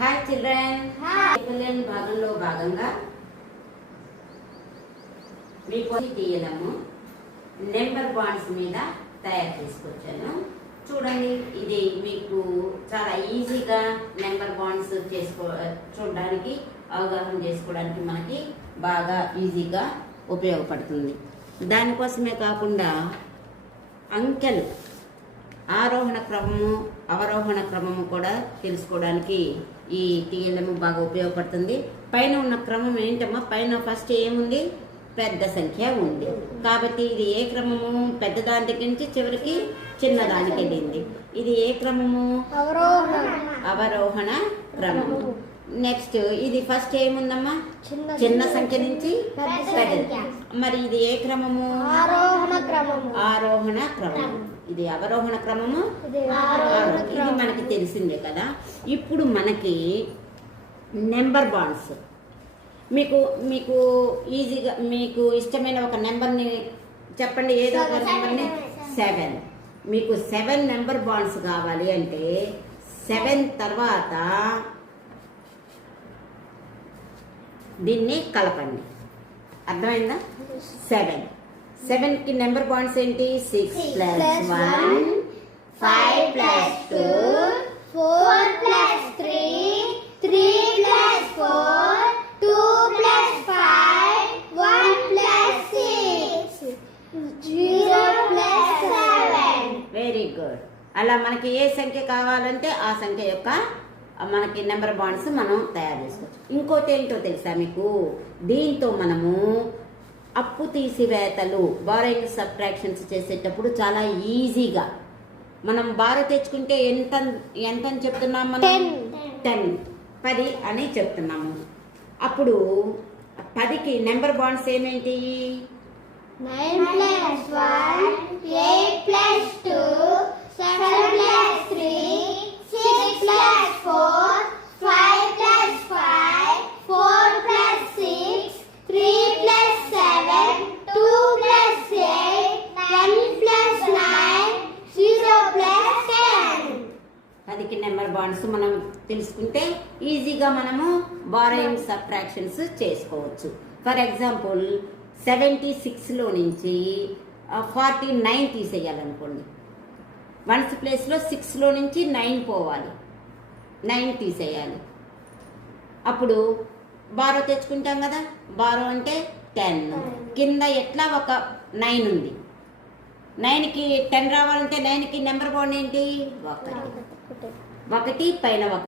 Hi children. Children భాగంలో భాగంగా మీకు తీయడము నెంబర్ బాండ్స్ మీద తయారు చేసుకొచ్చాను. చూడండి, ఇది మీకు చాలా ఈజీగా నెంబర్ బాండ్స్ చూడడానికి అవగాహన చేసుకోవడానికి మనకి బాగా ఈజీగా ఉపయోగపడుతుంది. దానికోసమే కాకుండా అంకెలు ఆరోహణ క్రమము అవరోహణ క్రమము కూడా తెలుసుకోవడానికి ఈ టీఎల్ఎం బాగా ఉపయోగపడుతుంది. పైన ఉన్న క్రమం ఏంటమ్మా? పైన ఫస్ట్ ఏముంది? పెద్ద సంఖ్య ఉంది. కాబట్టి ఇది ఏ క్రమము? పెద్దదాని దగ్గర నుంచి చివరికి చిన్నదానికి వెళ్ళింది. ఇది ఏ క్రమము? అవరోహణ క్రమము. నెక్స్ట్ ఇది ఫస్ట్ ఏముందమ్మా? చిన్న సంఖ్య నుంచి పెద్ద. మరి ఇది ఏ క్రమము? ఆరోహణ క్రమము. ఇది అవరోహణ క్రమము, ఇది మనకి తెలిసిందే కదా. ఇప్పుడు మనకి నెంబర్ బాండ్స్ మీకు మీకు ఈజీగా మీకు ఇష్టమైన ఒక నెంబర్ని చెప్పండి. ఏదో ఒక నెంబర్ని 7. మీకు 7 నెంబర్ బాండ్స్ కావాలి అంటే 7 తర్వాత దీన్ని కలపండి. అర్థమైందా? 7 కి నెంబర్ బాండ్స్ ఏంటి? 6 + 1 5 + 2 4 + 3 3 + 4 2 + 5 1 + 6 0 + 7. Very good. అలా మనకి ఏ సంఖ్య కావాలంటే ఆ సంఖ్య యొక్క మనకి నెంబర్ బాండ్స్ మనం తయారు చేసుకోవచ్చు. ఇంకోటి ఏంటో తెలుసా మీకు? దీంతో మనము అప్పు తీసివేతలు బారోయింగ్ సబ్ట్రాక్షన్స్ చేసేటప్పుడు చాలా ఈజీగా మనం బారో తెచ్చుకుంటే ఎంత అని చెప్తున్నాం మనం? 10 అని చెప్తున్నాము. అప్పుడు 10కి నెంబర్ బాండ్స్ ఏమేంటి? 9 + 1 8 + 2 7 + 3 6 + 4 5 + 5 4 + 6 3 + 7 2 + 8 1 + 9 0 + 10. 10కి నెంబర్ బాండ్స్ మనం తెలుసుకుంటే ఈజీగా మనము బారోయింగ్ సబ్ట్రాక్షన్స్ చేసుకోవచ్చు. ఫర్ ఎగ్జాంపుల్ 76లో నుంచి 49 తీసేయాలనుకోండి. 1 ప్లేస్లో 6లో నుంచి 9 పోవాలి. 9 తీసేయాలి. అప్పుడు బారో తెచ్చుకుంటాం కదా. బారో అంటే 10. కింద ఎట్లా ఒక 9 ఉంది. 9కి 10 రావాలంటే 9కి నెంబర్ బాండ్ ఏంటి? 1 పైన 1.